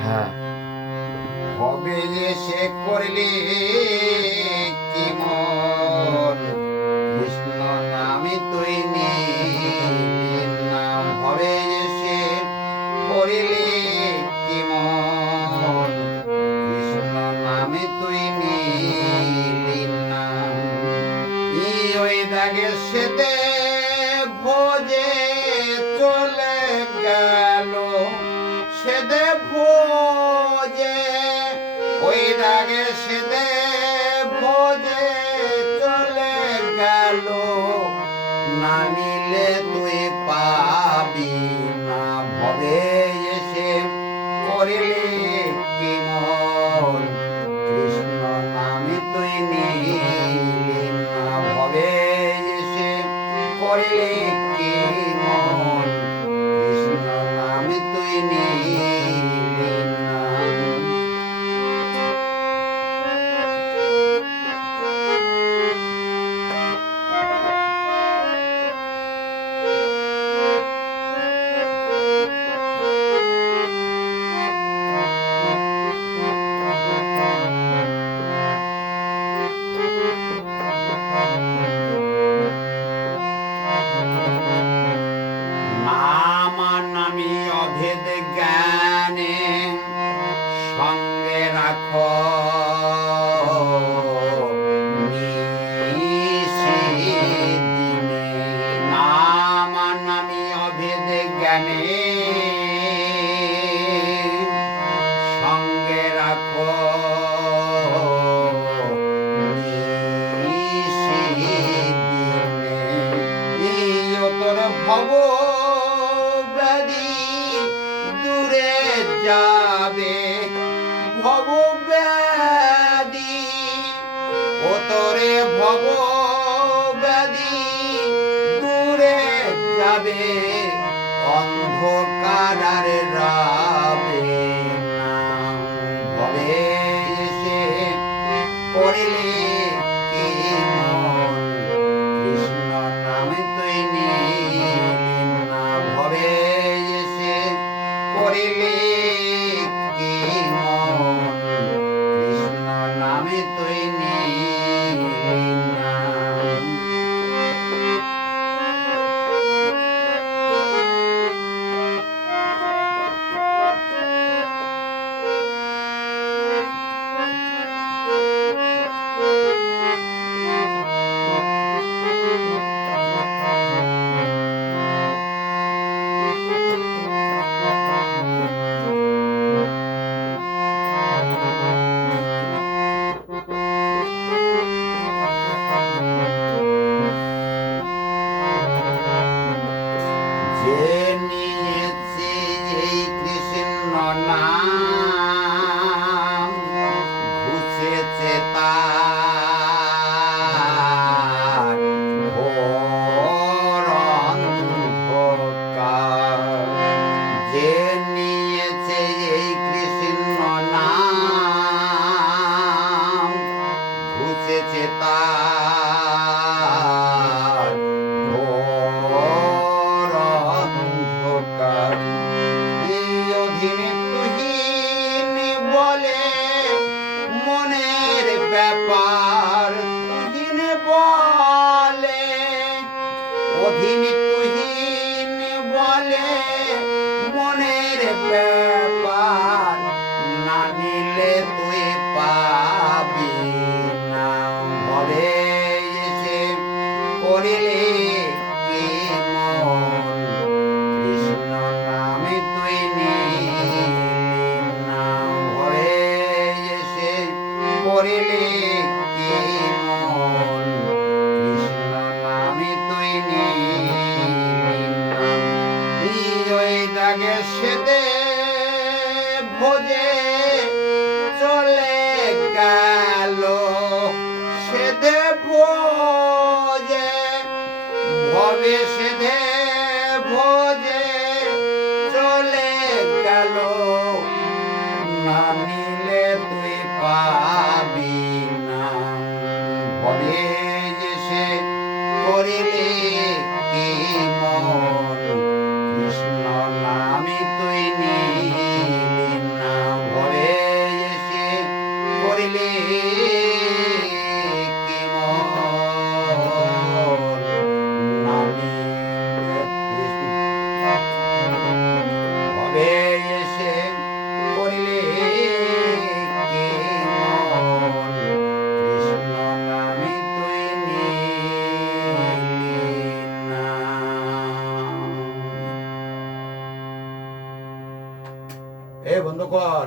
হ্যাঁ, হবে যে সে করলি কি মন কৃষ্ণ নামে তুই নিলি নাম হবে যে সে করলি কি মন কৃষ্ণ নামে তুই নিলি নাম ওই দাগে সেতে ভোজে চলে গেল সেদে ভোজে ওই দাগে সেদে ভোজে চলে গেল না নিলে তুই পাবি না ভবে এসে করিলে কি মন কৃষ্ণ নামে তুই নিলি না ভবে এসে করিলে কি মন কৃষ্ণ নামে তুই নিলি না নামি অভেদ জ্ঞানে সঙ্গে রাখো নিশিদিনে নামি অভেদ জ্ঞানে সঙ্গে রাখো নিশিদিনে তোর ভব দূরে যাবে ভব ব্যাধি ও তোরে ভব ব্যাধি দূরে যাবে অন্ধকারে রাবে না ভবে এসে করিলে কি মন কৃষ্ণ নামে তুই নিলি না ভবে এসে করিলে কি মন কৃষ্ণ নামে তুই নিলি না যে নিয়েছে এই কৃষ্ণ নাম ঘুষেছে তার ঘোর অন্ধকার যে নিয়েছে এই কৃষ্ণ নাম ঘুষেছে তার ঘোর অন্ধকার এই অধীনে তুহিন বলে মনের ব্যাপার তুহিন বলে অধীনে তুহিন বলে মনের ব্যাপার না নিলে তুই পাবি না ভবে এসে করিলে কি মন কৃষ্ণ নামে তুই নিলি না ভবে এসে করিলে কি মন কৃষ্ণ নামে তুই নিলি না ওই দাগে সেদে ভোজে চলে গেল সেদে ভোজে ভবে সেদে ভোজে চলে গেল না নিলে তুই পাবি না ভবে এসে করিলে কি মন কৃষ্ণ নামে তুই নিলি না বন্ধ কর।